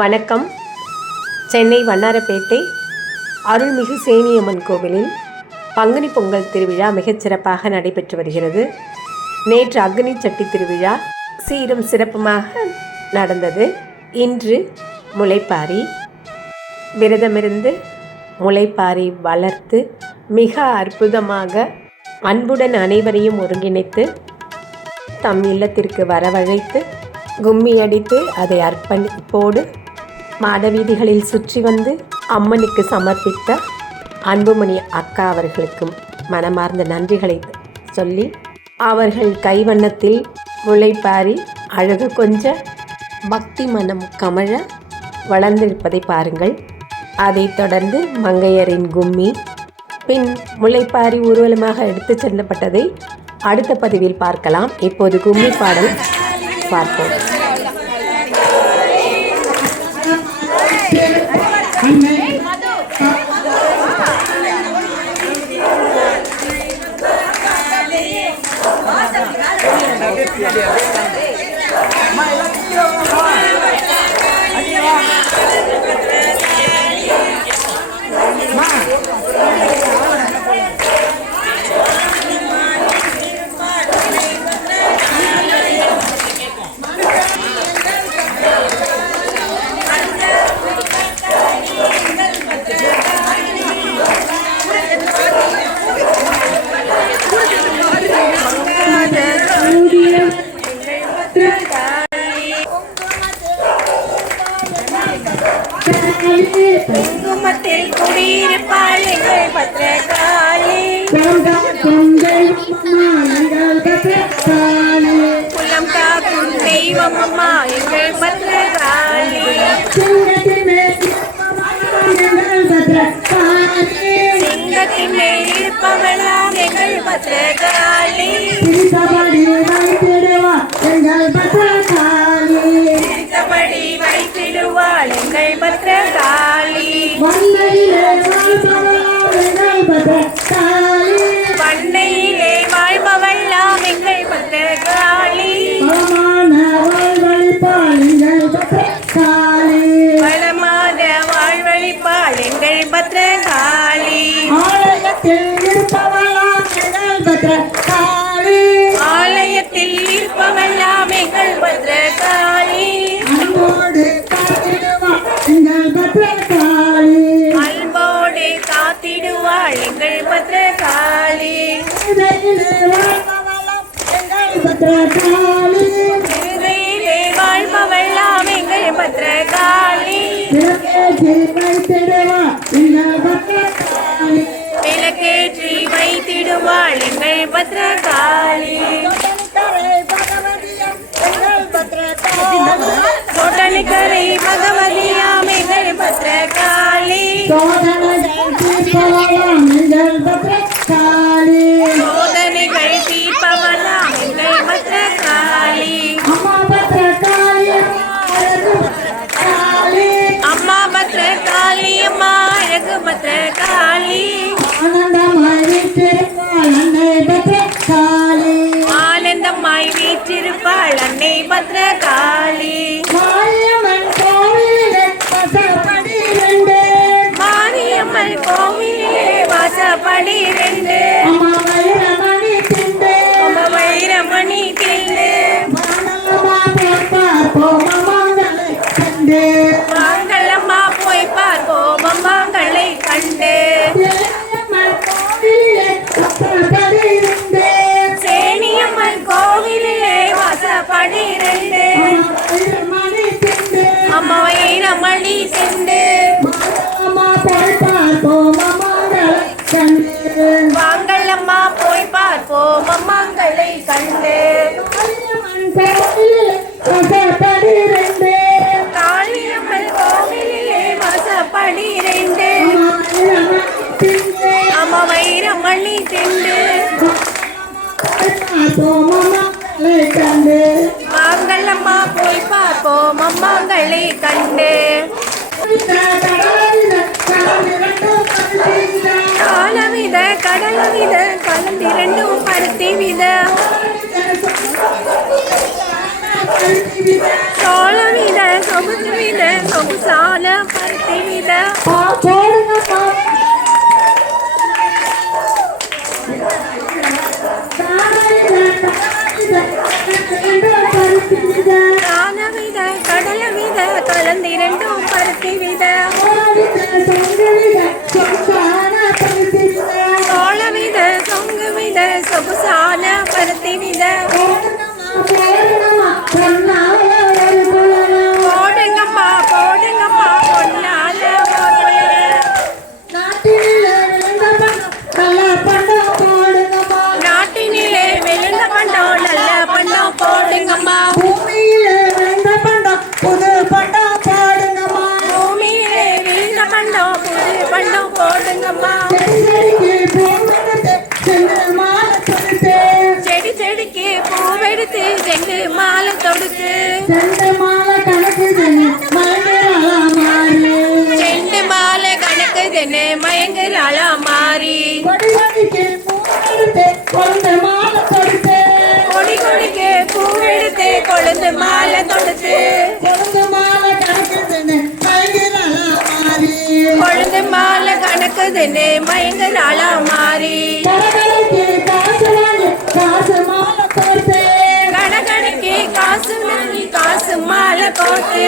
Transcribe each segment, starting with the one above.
வணக்கம். சென்னை வண்ணாரப்பேட்டை அருள்மிகு சேனியம்மன் கோவிலில் பங்குனி பொங்கல் திருவிழா மிகச்சிறப்பாக நடைபெற்று வருகிறது. நேற்று அக்னி சட்டி திருவிழா சீரும் சிறப்புமாக நடந்தது. இன்று முளைப்பாரி. விரதமிருந்து முளைப்பாரி வளர்த்து மிக அற்புதமாக அன்புடன் அனைவரையும் ஒருங்கிணைத்து தம் இல்லத்திற்கு வரவழைத்து கும்மி அடித்து அதை அர்ப்பணிப்போடு மாடவீதிகளில் சுற்றி வந்து அம்மனுக்கு சமர்ப்பித்த அன்புமணி அக்கா அவர்களுக்கு மனமார்ந்த நன்றிகளை சொல்லி அவர்கள் கைவண்ணத்தில் முளைப்பாரி அழகு கொஞ்ச பக்தி மனம் கமழ வளர்ந்திருப்பதை பாருங்கள். அதைத் தொடர்ந்து மங்கையரின் கும்மி, பின் முளைப்பாரி ஊர்வலமாக எடுத்து செல்லப்பட்டதை அடுத்த பதிவில் பார்க்கலாம். இப்போது கும்மி பாடல் பார்ப்போம். குங்குமத்தில் குடியிருப்பாள் எங்கள் பத்ரகாளி, குலம் காக்கும் தெய்வம் அம்மா எங்கள் பத்ரகாளி, சிங்கத்தின் மேல் இருப்பவளாம் எங்கள் பத்ரகாளி, சித்தபடி வைத்திடுவாள் எங்கள் பத்ரகாளி, பண்ணையிலே வாழ்பவள்ளாம் எங்கள் பத்ரகாளி, வளமாத வாழ்வழிப்பாள் எங்கள் பத்ரகாளி, ஆலயத்தில் இருப்பவள்ளாம் எங்கள் பத்ரகாளி, அன்போடு காத்திடுவாள் எங்கள் பத்ரகாளி, இருதையிலே வாழ்பவள்ளாம் எங்கள் பத்ரகாளி, விளக்கேற்றி வைத்திடுவாள் எங்கள் பத்ரகாளி, கோட்டணிக்கரை பகவதியாம் எங்கள் பத்ரகாளி, சோதனைகள் தீர்ப்பவளாம் எங்கள் பத்ரகாளி, அம்மா பத்ரகாளி, அம்மா அழகு பத்ரகாளி, ஆனந்தமாய் வீற்றிருப்பாள் அன்னை பத்ரகாளி, மாரியம்மன் கோவிலே வாசப்படி 2, வைரமணி திண்டு, வாங்கலம்மா போய் பார்ப்போம் அம்மாங்களை கண்டு, சேனியம்மன் கோவிலே வாசப்படி 2, அம்மா வைரமணி திண்டு, வாங்கலம்மா போய் பார்ப்போம் அம்மாங்களை கண்டு, காளியம்மன் கோவிலே வாசப்படி 2, அம்மா வைரமணி திண்டு, வாங்கலம்மா போய் பார்ப்போம் அம்மாங்களை கண்டு, காலவித கடலவித கலந்திரண்டும் பருத்தி வித சோள வித சொகுசு வித சொகுசான பருத்தி வித தான வித கடல வித கலந்திரண்டும் பருத்தி வித சோள வித சொங்கு வித சொகுசான பருத்தி வித போடுங்கம்மா போடுங்கம்மா பொன்னால நாட்டினிலே விழுந்த பண்டம் நல்ல பண்டம் போடுங்கம்மா பூமியிலே விழுந்த பண்டம் புது பண்டம் போடுங்கம்மா செடி செடிக்கு பூவெடுத்து செண்டு மாலை தொடுத்து செண்டு மாலை கணக்குதுன்னு மயங்குறாளா மாறி கொடி கொடிக்கு பூவெடுத்து கொழுந்து மாலை தொடுத்து கொழுந்து மாலை கணக்குதுன்னு மயங்குறாளா மாறி கணக்கணக்கி காசு வாங்கி காசு மாலை போட்டு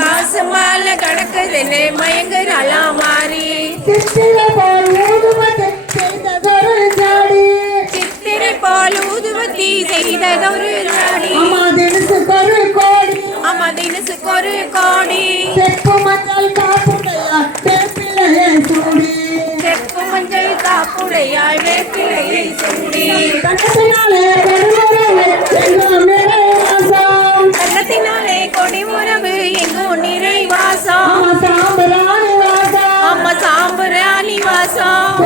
காசு மாலை கணக்குதுன்னு மயங்குறாளா மாறி சித்திரை போல் ஊதுவத்தி செய்ததொரு நாடி அம்மா தினசுக்கு ஒரு கோடி செப்பு மஞ்சள் காப்புடையாய் வேப்பிலையை சூடி கண்ணத்தினாலே கொடி உறவு எங்கும் நிறைவாசம் அம்மா சாம்பராணி வாசம்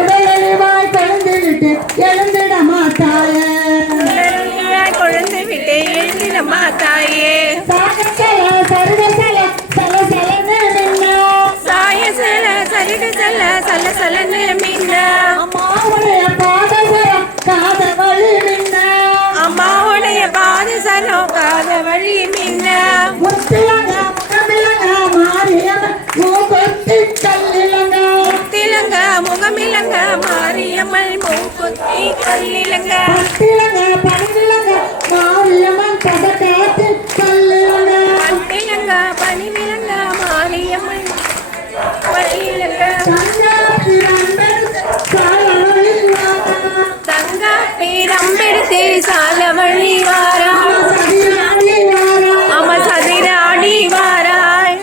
கொழுந்து விட்டு எழுந்திட மாத்தாயே சாய சல சரிடு சல சல சலன்னு மின்ன அம்மாவுடைய பாதசரம் காத வழி மின்ன முத்திலங்க முகமிலங்க மாரியம்மல் மூக்குத்தி கல்லிலங்க பட்டிலங்க பனிவிலங்க மாரியம்மல் வழியிலங்க தங்க பீரம்பெடுத்து சால வழி வாரா அம்மா சதிராடி வாராய்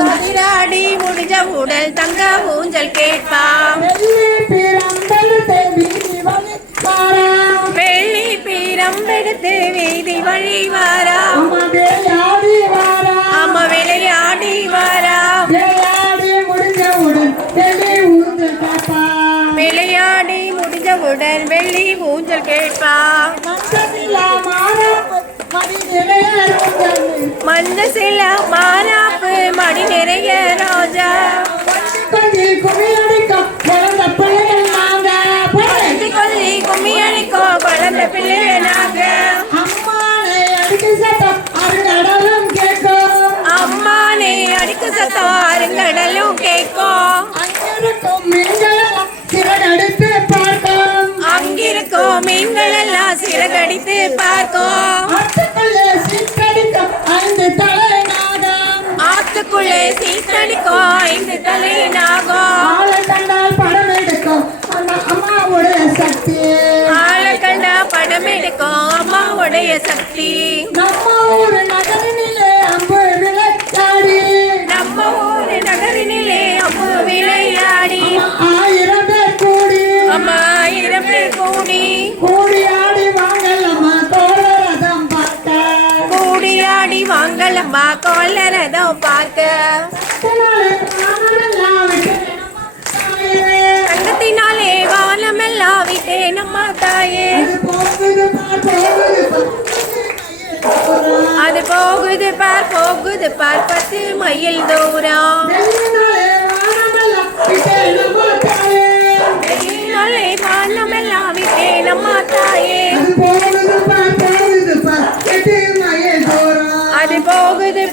சதிராடி முடிஞ்ச உடல் தங்க ஊஞ்சல் கேட்பா வெள்ளி பீரம்பெடுத்து வீதி வழி வாரா அம்மா விளையாடி வாரா விளையாடி முடிஞ்சவுடன் வெள்ளி ஊஞ்சல் கேட்பா மஞ்ச சில மாறாப்பு மடி நிறைய ரோஜா கொல்லி கும்மி அடிக்கோ குழந்த பிள்ளைனாக அம்மானே அடிக்கு சத்தம் அருங்கடலும் கேட்கும் அங்கிருக்கும் மீன்கள் எல்லாம் சிறகடித்து பார்க்கும் ஆத்துக்குள்ளே சீத்தடிக்கும் 5 தலை நாகம் ஆளை கண்டா படம் எடுக்கும் அம்மாவுடைய சக்தி நம்ம ஊர் நகரினிலே அம்பு விளையாடி 1000 பேர் கூடி அம்மா 1000 பேர் கூடி கூடியாடி வாங்கலம்மா கோலரதம் பார்க்க தங்கத்தினாலே வானமெல்லாம் விட்டேன் அம்மா தாயே அது போகுது பார் 10 மைல் தூரம் மாலை வானமெல்லாம் விட்டேன் அம்மா தாயே. அது போகுது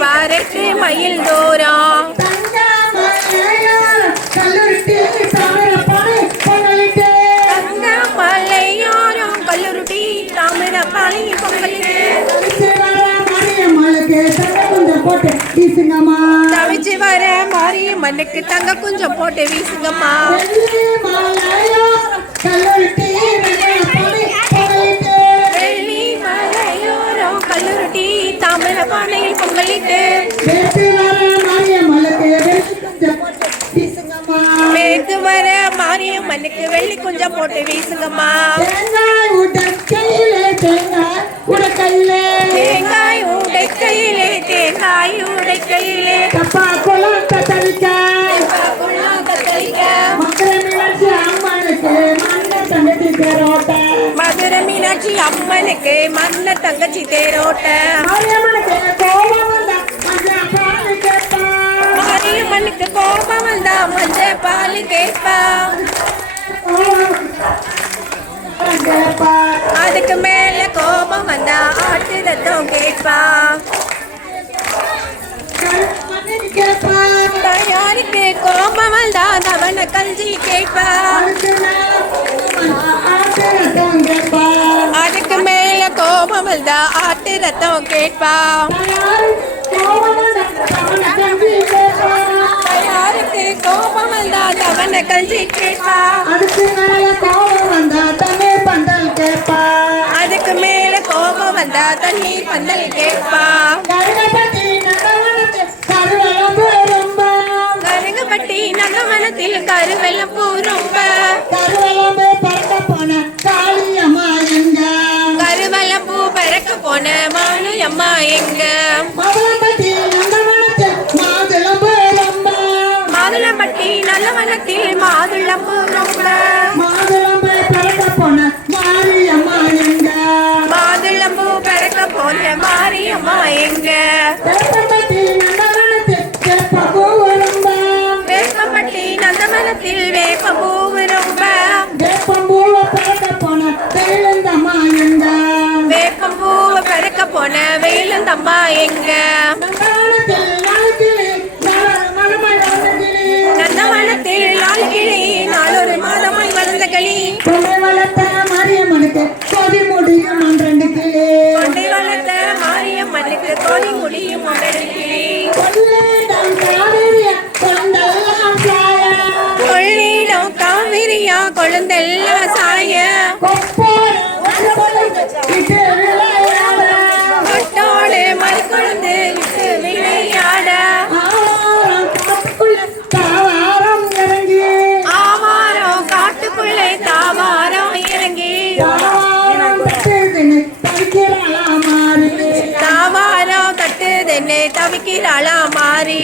பார் எட்டு மைல் தூரம். தங்க மலையோரம் கல்லுருட்டி தாமிரபாணி பொங்கலுக்கு. தவிச்சு வர மாரியம்மனுக்கு தங்க கொஞ்சம் போட்டு வீசுங்கம்மா. வெள்ளி மலையோரம் கல்லுருட்டி தாமிரபானையில் பொங்கலிட்டு. மேற்கு வர மாரியம்மனுக்கு வெள்ளி கொஞ்சம் போட்டு வீசுங்கம்மா. தேங்காய் உடைக்கையிலே தேங்காய் உடைக்கையிலே தப்பா குளம் கத்தரிக்க மதுரை மீனாட்சி அம்மனுக்கு மன்ன தங்கச்சி தேரோட்ட. மாரியம்மனுக்கு கோபம் வந்தா மஞ்ச பால் கேட்பா. அதுக்கு மேல கோபம் வந்தா ஆட்டு ரத்தம் கேட்பா. யாருக்கு கோபம் வந்தா தவண கஞ்சி கேட்பா. அதுக்கு மேல கோபம் வந்தா ஆட்டு ரத்தம் கேட்பா. யாருக்கு கோபம் வந்தா தவண கஞ்சி கேட்பா. அதுக்கு மேல கோபம் வந்தா தண்ணீர் பந்தல் கேட்பா. கருங்கப்பட்டி நகவனத்தில் கருவெல்லம் பூரம்ப. கருவெல்லம் பூ பறக்க போன மானுயம்மா எங்க. மாதுளம்பட்டி நல்லவனத்தில் மாதுளம் பூரம்ப. மாதுளம்பூ பறக்க போன மாரியம்மா எங்க. வேப்பம்பட்டி நந்தவனத்தில் வேப்பம்பூவு ரொம்ப. வேப்பம்பூவை பறக்க போன வேலந்தம்மா எங்க. நந்தவனத்தில் நாலு கிளி நாலொரு மாதமாய் வளர்ந்த களி. கொண்டை வளர்த்த மாரியம்மனுக்கு கோடி முடியும் 12 கிளி. கொள்ளிடம் காவிரியா கொழுந்தெல்லாம் சாய. கொட்டோடு மறுக்கொழுந்து விட்டு விளையாட. ஆவாரம் காட்டுக்குள்ளே தாவாரம் இறங்கி. தாவாரம் தட்டுதென்னு தவிக்கிறாளா மாறி.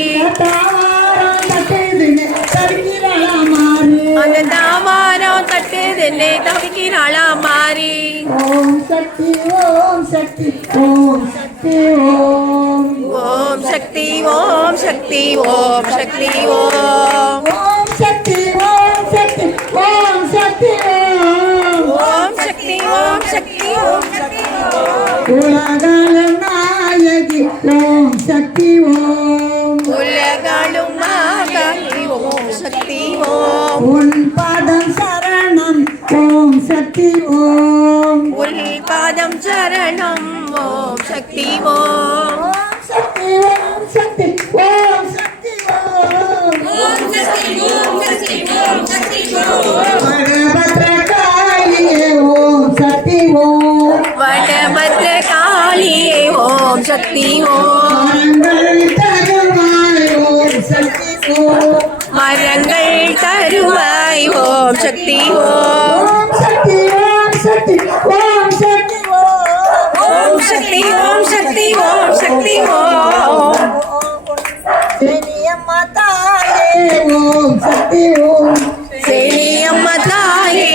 அந்த தாவாரம் தட்டுதென்னு தவிக்கிறாளா மாறி. ஓம் சக்தி ஓம் சக்தி ஓம் சக்தி ஓம். ஓம் சக்தி ஓம் சக்தி ஓம் சக்தி ஓம். ஓம் சக்தி ஓம் சக்தி ஓம் சக்தி ஓம். ஓம் சக்தி ஓம் சக்தி ஓம் சக்தி ஓம். உலகாளும் நாயகி ஓம் சக்தி ஓம். உலகாளும் நாயகி ஓம் சக்தி ஓம். உன் பாதம் சரணம் ஓம் சக்தி ஓம். உன் பாதம் சரணம் ஓம் சக்தி ஓம். ஓம் சக்தி ஓம் சக்தி ஓம் சக்தி ஓம். ஓம் சக்தி ஓம் சக்தி ஓம் சக்தி ஓம். வடபத்ரகாளியே ஓம் சக்தி ஓம். வடபத்ரகாளியே ஓம் சக்தி ஓம். மரங்கள் தருவாய் ஓம் சக்தி ஓம். மரங்கள் தருவாய் ஓம் சக்தி ஓம். ஓம் சக்தி ஓம் சக்தி ஓம் சக்தி ஓம் சக்தி ஓம் சக்தி ஓம் சக்தி ஓம். சேனியம்மா தாயே ஓம் சக்தி ஓம். சேனியம்மா தாயே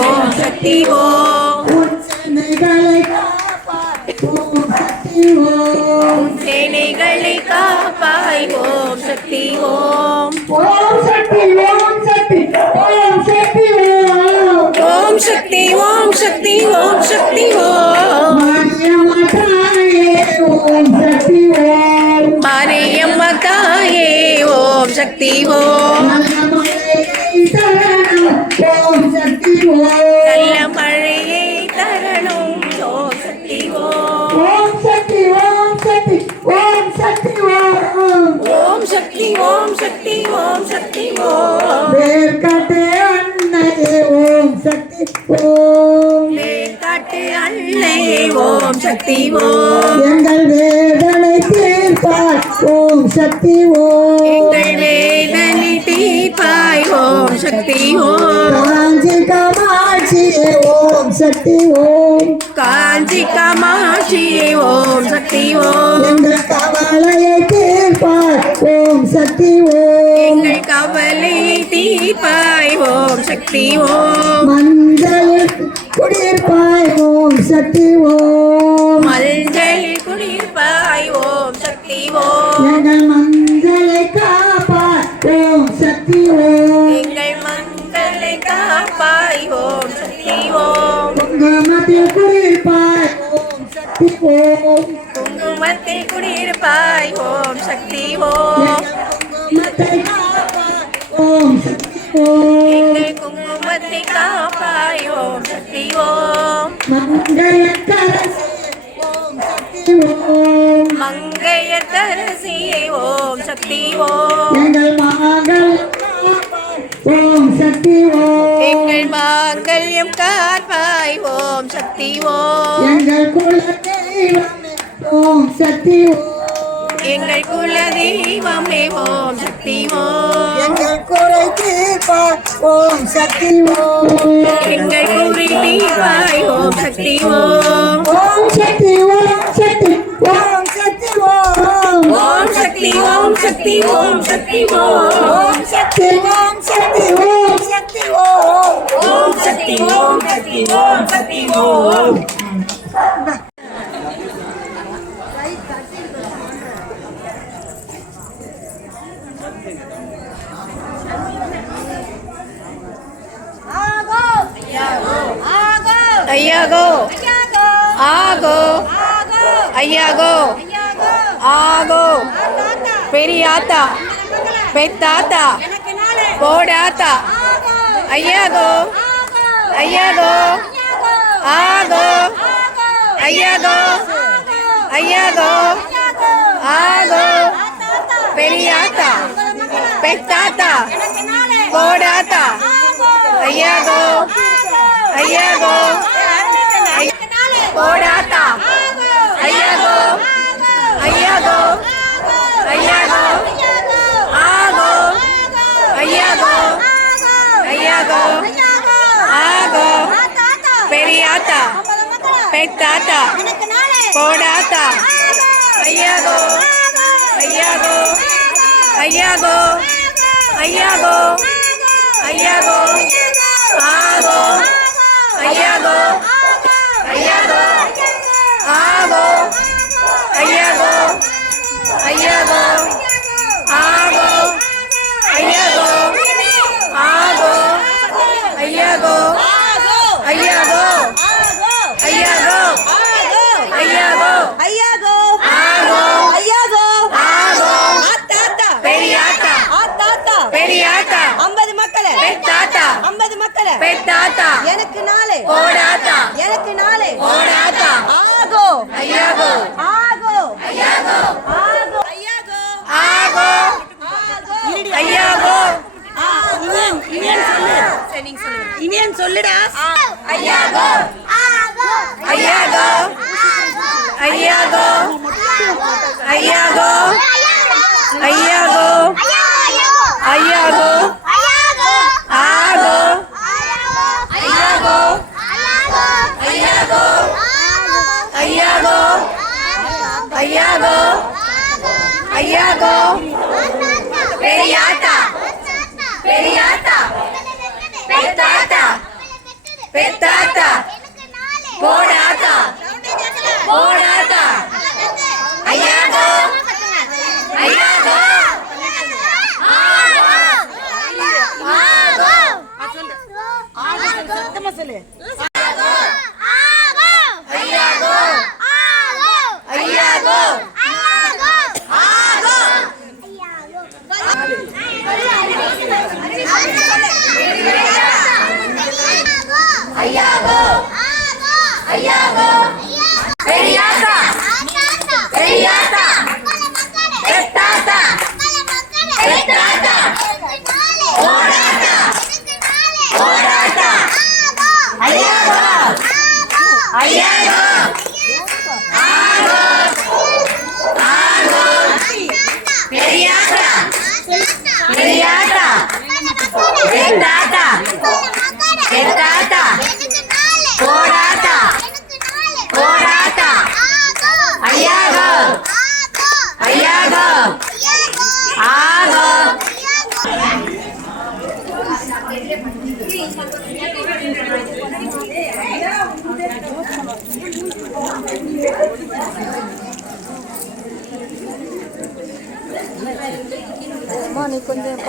ஓம் சக்தி ஓம். உன் சேனைகளை காப்பாய் ஓம் சக்தி ஓம். சேனைகளை காப்பாய் ஓம் சக்தி ஓம். ஓம் சக்தி ஓம் சக்தி ஓம் சக்தி சக்தி ஓம் சக்தி ஓம் சக்தி ஓம் மாரியம்மா தாயே ஓம் சக்தி ஓம் மாரியம்மா தாயே ஓம் சக்தி ஓம் நல்ல மழையை தரணும் ஓம் சக்தி ஓம் நல்ல மழையை தரணும் ஓம் சக்தி ஓம் சக்தி ஓம் சக்தி ஓம் ஓம் சக்தி ஓம் சக்தி சக்தி ஓம் வேர்க்காட்டு அன்னையே ஓம் சக்தி ஓம் காட்டு அன்னையே ஓம் சக்தி ஓம் எங்கள் வேதனை தீர்ப்பாய் ஓம் சக்தி ஓம் எங்கள் வேதனை தீர்ப்பாய் ஓம் சக்தி ஓம் காஞ்சி காமாட்சியே ஓம் சக்தி ஓம் காஞ்சி காமாட்சியே ஓம் சக்தி ஓம் எங்கள் கவலையை தீர்ப்பாய் ஓம் சக்தி ஓம் எங்கள் கவலை தீர்ப்பாய் ஓம் சக்தி ஓம் மஞ்சள் குடியிருப்பாய் ஓம் சக்தி ஓம் மஞ்சளில் குடியிருப்பாய் ஓம் சக்தி ஓம் எங்கள் மஞ்சளை காப்பாய் ஓம் சக்தி ஓம் எங்கள் மங்களை காப்பாய் ஓம் சக்தி ஓம் குங்குமத்தில் குடியிருப்பாய் ஓம் சக்தி ஓம் குங்குமத்தில் குடியிருப்பாய் ஓம் சக்தி ஓம் குங்குமத்தை காப்பாய் ஓம் சக்தி ஓம் எங்கள் குங்குமத்தை காப்பாய் ஓம் சக்தி ஓம் மங்களக்கரசி ஓம் சக்தி ஓம் மங்கையர்கரசியே ஓம் சக்தி ஓம் எங்கள் மகள் காப்பாய் ஓம் சக்தி ஓம் எங்கள் மாங்கல்யம் காப்பாய் ஓம் சக்தி ஓம் எங்கள் குல தெய்வமே ஓம் சக்தி ஓம் எங்கள் குல தெய்வமே ஓம் சக்தி ஓம் எங்கள் குறை தீர்ப்பாய் ஓம் சக்தி ஓம் எங்கள் குறி தீர்ப்பாய் ஓம் சக்தி ஓம் ஓம் சக்தி ஓம் சக்தி ஓம் சக்தி ஓம் ஓம் சக்தி ஓம் சக்தி ஓம் சக்தி ஓம் ஓம் சக்தி ஓம் சக்தி ஓம் சக்தி ஓம் ஓம் சக்தி ஓம் சக்தி ஓம் சக்தி ஓம் ஐயாகோ ஆகோ ஐயாகோ ஆகோ பெரியாத்தா பெத்தாத்தா போடாத்தா ஐயாகோ ஐயாகோ ஆகோ ஐயாகோ ஐயாகோ ஆகோ பெரியாத்தா பெத்தாத்தா போடாத்தா ஐயாகோ ஐயாகோ போடாத்தா ஐயாகோ ஐயாகோ ஐயாகோ ஆகோ ஐயாகோ ஐயாகோ ஆகோ பெரியாத்தா பெத்தாத்தா போடாத்தா ஐயாகோ ஐயாகோ ஐயாகோ ஐயாகோ ஐயாகோ ஆகோ ஐயாகோ ஐயாகோ ஆகோ ஐயாகோ ஐயாகோ ஆகோ ஐயாகோ ஆகோ ஐயாகோ ஐயாகோ ஐயாகோ ஐயாகோ ஐயாகோ ஆகோ ஐயாகோ ஆகோ ஆத்தாத்தா பெரியாத்தா ஆத்தாத்தா பெரியாத்தா 50 மக்களே பெத்தாத்தா 50 மக்களே பெத்தாத்தா எனக்கு நாளே போடாத்தா எனக்கு நாளே போடாத்தா ஆகோ ஐயாகோ ஆகோ ஐயாகோ ஆகோ ஐயாகோ ஆகோ ஆகோ ஐயாகோ இனியன் சொல்லுடா ஐயாகோ ஐயாகோ ஐயாகோ ஐயாகோ ஐயாகோ ஐயாகோ ஆகோ ஐயாகோ ஐயாகோ ஐயாகோ ஐயாகோ ஐயாகோ பெரியாத்தா பெரியாத்தா பெத்தாத்தா பெத்தாத்தா போடாத்தா போடாத்தா ஐயாகோ ஐயாகோ ஆகோ ஆகோ சத்தமா சொல்லு பெரியாத்தா பெரியாத்தா பெத்தாத்தா பெத்தாத்தா போராட்டா போராட்டா ஐயாவோ ஐயாவோ ஆகோ ஆகோ பெரியாத்தா பெரியாத்தா பெத்தாத்தா பெத்தாத்தா போராட்டா போராட்டா ஐயாகோ ஐயாகோ ஆகோ நீ கொஞ்சம்